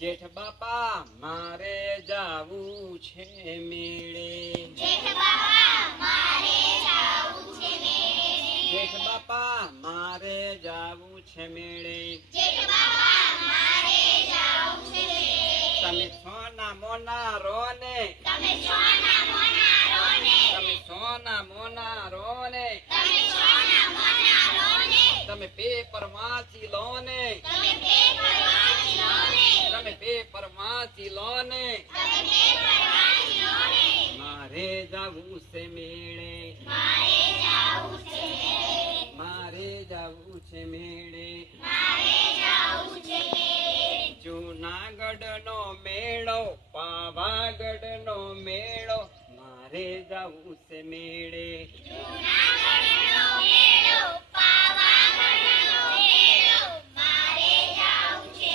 જેઠ બાપા મારે જાવું છે મેળે, જેઠ બાપા મારે જાવું છે મેળે, જેઠ બાપા મારે જાવું છે મેળે, જેઠ બાપા મારે જાવું છે મેળે. તમે સોના મોના રોને, તમે સોના મોના રોને, તમે સોના મોના રોને, તમે સોના મોના રોને, તમે પેપર વાંચી લો ને, તમે પેપર વાંચી લો ને, તમે પેપર વાંચી લો ને, તમે પેપર વાંચી લો ને. મારે જાવું છે મેળે, મારે જાવું છે મેળે, મારે જાવું છે મેળે, મારે જાવું છે મેળે. જૂનાગઢ નો મેળો, પાવાગઢ નો મેળો, મારે જાવું છે મેળે, જૂનાગઢનો મેળો, પાવાગઢનો મેળો,